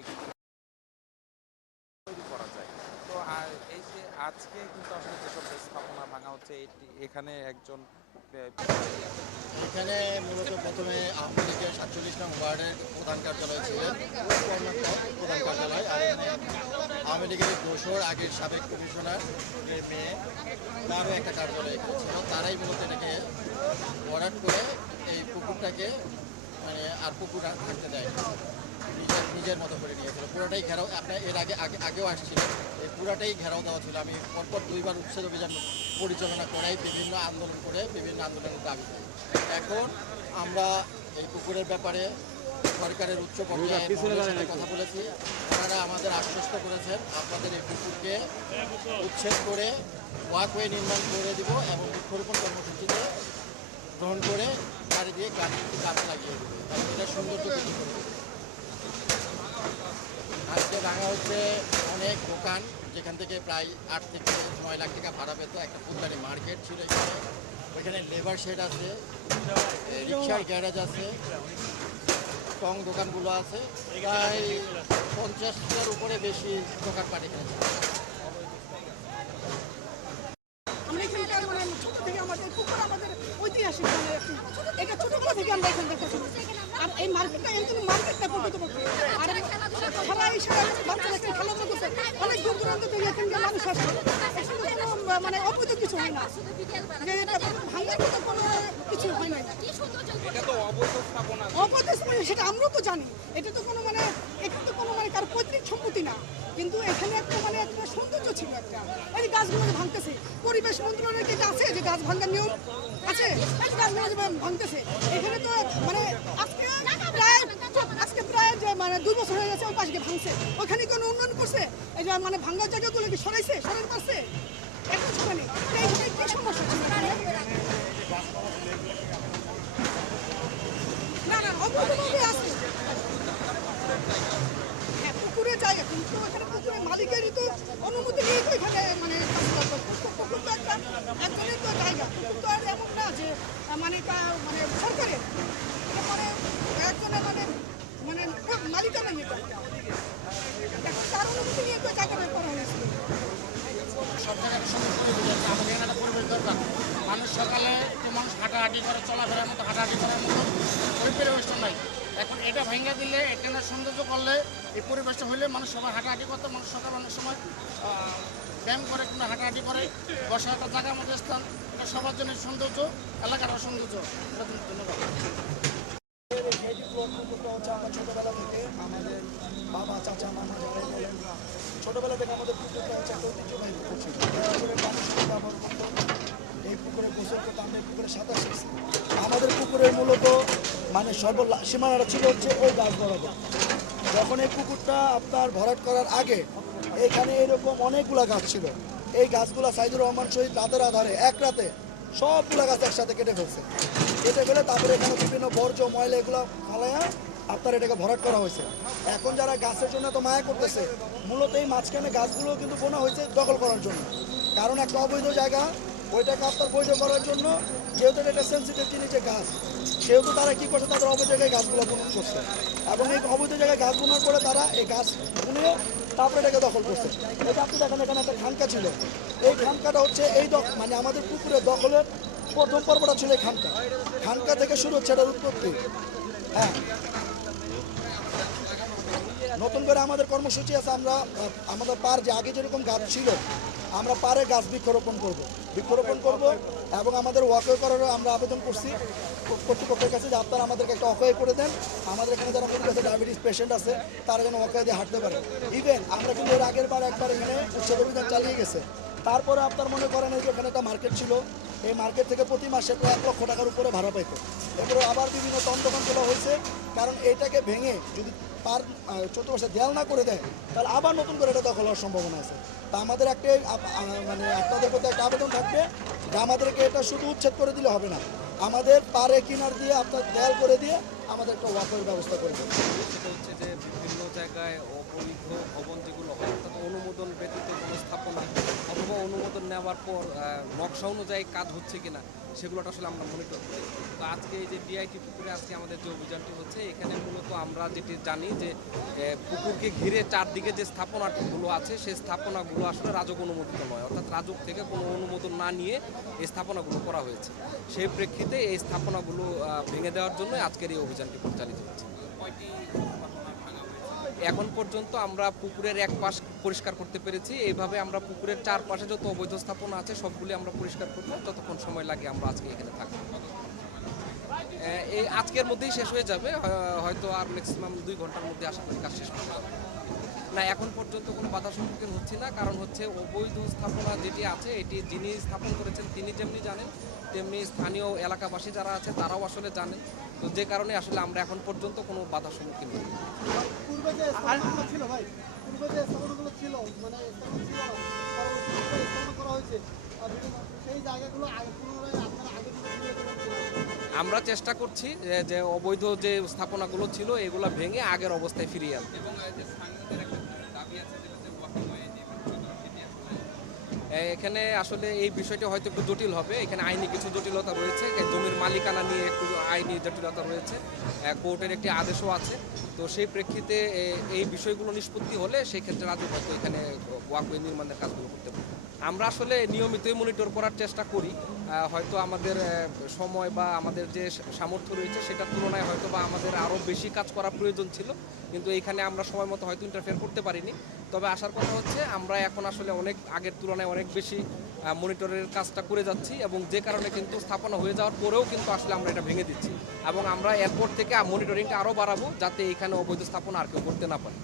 একটি তৈরি করা যায়। তো এই যে আজকে কিন্তু আসলে যেসব স্থাপনা ভাঙা হচ্ছে, এটি এখানে একজন এখানে মূলত প্রথমে আওয়ামী লীগের সাতচল্লিশ নং ওয়ার্ডের প্রধান কার্যালয় ছিলেন প্রধান কার্যালয়। আর আওয়ামী লীগের দোসর, আগের সাবেক কমিশনার মেয়ে, তারও একটা কার্যালয় ছিল। তারাই মূলত এটাকে ভরাট করে এই পুকুরটাকে মানে আর পুকুর থাকতে দেয়। নিজের নিজের মতো করে নিয়েছিল। পুরোটাই ঘেরাও আপনার এর আগে আগে আগেও আসছিল। এই পুরোটাই ঘেরাও দেওয়া ছিল। আমি পরপর দুইবার উচ্ছেদ অভিযান পরিচালনা করাই বিভিন্ন আন্দোলন করে বিভিন্ন আন্দোলনের দাবি। করি এখন আমরা এই পুকুরের ব্যাপারে সরকারের উচ্চ পর্যায়ে কথা বলেছি। ওনারা আমাদের আশ্বস্ত করেছেন আপনাদের এই পুকুরকে উচ্ছেদ করে ওয়াকওয়ে নির্মাণ করে দিব এবং বৃক্ষরোপণ কর্মসূচিতে গ্রহণ করে চারিদিকে গাছ গাছ লাগিয়ে দেবো। এবং এটা সৌন্দর্য। আজকে ভাঙা হচ্ছে অনেক দোকান, যেখান থেকে প্রায় আট থেকে নয় লাখ টাকা ভাড়া পেত। একটা ফুলবাড়ি মার্কেট ছিল এখানে। ওইখানে লেবার শেড আছে রিক্সার গ্যারেজ আছে, টং দোকানগুলো আছে। প্রায় পঞ্চাশটার উপরে বেশি দোকান পাঠিয়ে থেকে মানে এটা ছোটবেলা থেকে আমরা এখানে দেখেছি। আর এই মার্কেটটা একদম মার্কেটটা প্রকৃতপক্ষে আর খেলা হিসেবে বাচ্চারা এখানে খেলাধুলা করছে অনেক দূর দূরান্ত থেকে এখানকার মানুষ আসে এখানে কোনো মানে অবৈধ কিছু হয় না কিছু হয় না অবৈধ সেটা আমরাও তো জানি এটা তো কোনো মানে এটা তো কোনো মানে কার পৈতৃক সম্পত্তি না কিন্তু এখানে একটা মানে একটা সৌন্দর্য ছিল একটা এই গাছগুলো যে ভাঙতেছে পরিবেশ মন্ত্রণালয়ের কি আছে যে গাছ ভাঙার নিয়ম আছে এই গাছগুলো ভাঙতেছে এখানে তো মানে আজকে প্রায় আজকে যে মানে দুই বছর হয়ে গেছে ওই দিয়ে ভাঙছে। ওখানে কোনো উন্নয়ন করছে? এই যে মানে ভাঙ্গার জায়গাগুলো কি সরাইছে? সরাই পারছে না না, অবৈধভাবে আছে হ্যাঁ পুকুরের জায়গা কিন্তু এখানে পুকুরের মালিকেরই তো অনুমতি নিয়ে তো এখানে মানে কাজ করবে। পুকুর তো একটা একজনের তো জায়গা পুকুর তো আর এমন না যে আহ, মানে কা- মানে সরকারের এটা মানে একজনের মানে মানে মালিকানা নিয়ে এখন তার অনুমতি নিয়ে তো জায়গাটা করা হয়েছিল সরকার একটা সুন্দর করে দিয়েছে আমাদের এখানে একটা পরিবেশ দরকার মানুষ সকালে একটু মানুষ হাঁটাহাঁটি করে চলাফেরার করার মতো ওই পরিবেশটা নাই। এখন এটা ভেঙে দিলে, এখানে সৌন্দর্য করলে, এই পরিবেশটা হইলে মানুষ সবাই হাঁটাহাঁটি করতে। মানুষ সকাল অনেক সময় ব্যায়াম করে কিংবা হাঁটাহাঁটি করে। বসে একটা জায়গার মধ্যে স্থান। এটা সবার জন্য সৌন্দর্য এলাকার সৌন্দর্য। এটা ধন্যবাদ। ডিপ্লোমাটা হচ্ছে থেকে আমাদের বাবা, চাচা পুকুরটা হচ্ছে একটা ঐতিহ্যবাহী পুকুর ছিল। এই পুকুরে এই পুকুরে সাঁতার শিখছি আমাদের পুকুরের মূলত মানে সর্ব সীমানাটা ছিল হচ্ছে ওই গাছ যখন এই পুকুরটা আপনার ভরাট করার আগে এখানে এরকম অনেকগুলা গাছ ছিল। এই গাছগুলা সাইদুর রহমান শহীদ রাতের আধারে, এক রাতে সবগুলা গাছ একসাথে কেটে ফেলছে। কেটে ফেলে তারপরে এখানে বিভিন্ন বর্জ্য, ময়লা এগুলো ফালাইয়া আপনার এটাকে ভরাট করা হয়েছে। এখন যারা গাছের জন্য তো মায়া করতেছে, মূলত এই মাঝখানে গাছগুলো কিন্তু বোনা হয়েছে দখল করার জন্য। কারণ একটা অবৈধ জায়গা ওইটাকে আপনার বৈধ করার জন্য, যেহেতু এটা সেন্সিটিভ জিনিস যে গাছ সেহেতু তারা কি করছে, তাদের অবৈধ জায়গায় গাছগুলো বুনন করছে। এবং এই অবৈধ জায়গায় গাছ বোনার পরে তারা এই গাছ বুনিয়ে তারপরে এটাকে দখল করছে। এটা আপনি দেখেন, এখানে একটা খানকা ছিল। এই খানকাটা হচ্ছে এই মানে আমাদের পুকুরের দখলের প্রথম পর্বটা ছিল এই খানকা। খানকা থেকে শুরু হচ্ছে এটার উৎপত্তি। হ্যাঁ। নতুন করে আমাদের কর্মসূচি আছে, আমরা আমাদের পার যে আগে যেরকম গাছ ছিল আমরা পারে গাছ বৃক্ষরোপণ করব। বৃক্ষরোপণ করব এবং আমাদের ওয়াকওয়ে করারও আমরা আবেদন করছি। কর্তৃপক্ষের কাছে যে আপনারা আমাদেরকে একটা অকয় করে দেন। আমাদের এখানে যারা মনে কাছে ডায়াবেটিস পেশেন্ট আছে, তারা যেন অকয় দিয়ে হাঁটতে পারে। ইভেন আমরা কিন্তু এর আগের বার একবার এখানে উচ্ছেদ অভিযান চালিয়ে গেছে। তারপরে আপনার মনে করেন যে এখানে একটা মার্কেট ছিল এই মার্কেট থেকে প্রতি মাসে প্রায় এক লক্ষ টাকার উপরে ভাড়া পাইত। এরপরে আবার বিভিন্ন তন্দোকান তোলা হয়েছে, কারণ এটাকে ভেঙে যদি পার চতুর্পাশে দেয়াল না করে দেয়, তাহলে আবার নতুন করে এটা দখল হওয়ার সম্ভাবনা আছে। তা আমাদের একটা মানে আপনাদের প্রতি একটা আবেদন থাকবে যে আমাদেরকে এটা শুধু উচ্ছেদ করে দিলে হবে না। আমাদের পারে কিনার দিয়ে, আপনার দেয়াল করে দিয়ে আমাদের একটা ওয়াকের ব্যবস্থা করে দেবেন। হচ্ছে যে বিভিন্ন জায়গায় অবৈধ ভবন যেগুলো অর্থাৎ অনুমোদন ব্যতীত কোনো স্থাপনা অথবা অনুমোদন নেওয়ার পর নকশা অনুযায়ী কাজ হচ্ছে কিনা সেগুলোটা আসলে আমরা মনিটর করি। তো আজকে এই যে ডিআইটি পুকুরে আজকে আমাদের যে অভিযানটি হচ্ছে, এখানে মূলত আমরা যেটি জানি যে পুকুরকে ঘিরে চারদিকে যে স্থাপনাগুলো আছে সেই স্থাপনাগুলো আসলে রাজক অনুমোদিত নয়। অর্থাৎ রাজক থেকে কোনো অনুমোদন না নিয়ে এই স্থাপনাগুলো করা হয়েছে। সেই প্রেক্ষিতে এই স্থাপনাগুলো ভেঙে দেওয়ার জন্য আজকের এই অভিযানটি পরিচালিত হচ্ছে। এখন পর্যন্ত আমরা পুকুরের এক পাশ পরিষ্কার করতে পেরেছি। এইভাবে আমরা পুকুরের চারপাশে যত অবৈধ স্থাপন আছে, সবগুলি আমরা পরিষ্কার করব। ততক্ষণ সময় লাগে আমরা আজকে এখানে থাকব। এই আজকের মধ্যেই শেষ হয়ে যাবে। হয়তো আর ম্যাক্সিমাম দুই ঘণ্টার মধ্যে আশা করি কাজ শেষ হবে। না এখন পর্যন্ত কোনো বাধা সম্মুখীন হচ্ছি না কারণ হচ্ছে অবৈধ স্থাপনা যেটি আছে এটি যিনি স্থাপন করেছেন তিনি যেমনি জানেন তেমনি স্থানীয় এলাকাবাসী যারা আছে তারাও আসলে জানেন। তো যে কারণে আসলে আমরা এখন পর্যন্ত কোনো বাধার সম্মুখীন হই পূর্বে যে স্থাপনাগুলো ছিল ভাই পূর্বে যে স্থাপনাগুলো ছিল মানে? আমরা চেষ্টা করছি যে- যে অবৈধ যে স্থাপনাগুলো ছিল এগুলো ভেঙে আগের অবস্থায় ফিরিয়ে আনতে। এখানে আসলে এই বিষয়টা হয়তো একটু জটিল হবে। এখানে আইনি কিছু জটিলতা রয়েছে। জমির মালিকানা নিয়ে একটু আইনি জটিলতা রয়েছে। কোর্টের একটি আদেশও আছে। তো সেই প্রেক্ষিতে এই বিষয়গুলো নিষ্পত্তি হলে সেই ক্ষেত্রে রাজ্য হয়তো এখানে ওয়াকওয়ে নির্মাণের কাজগুলো করতে পারবে। আমরা আসলে নিয়মিতই মনিটর করার চেষ্টা করি। হয়তো আমাদের সময় বা আমাদের যে সামর্থ্য রয়েছে সেটার তুলনায় হয়তো বা আমাদের আরও বেশি কাজ করা প্রয়োজন ছিল। কিন্তু এইখানে আমরা সময় মতো হয়তো ইন্টারফেয়ার করতে পারিনি। তবে আসার কথা হচ্ছে, আমরা এখন আসলে অনেক আগের তুলনায় অনেক বেশি মনিটরের কাজটা করে যাচ্ছি এবং যে কারণে কিন্তু স্থাপনা হয়ে যাওয়ার পরেও কিন্তু আসলে আমরা এটা ভেঙে দিচ্ছি। এবং আমরা এরপর থেকে মনিটরিংটা আরও বাড়াবো, যাতে এখানে অবৈধ স্থাপনা আর কেউ করতে না পারে।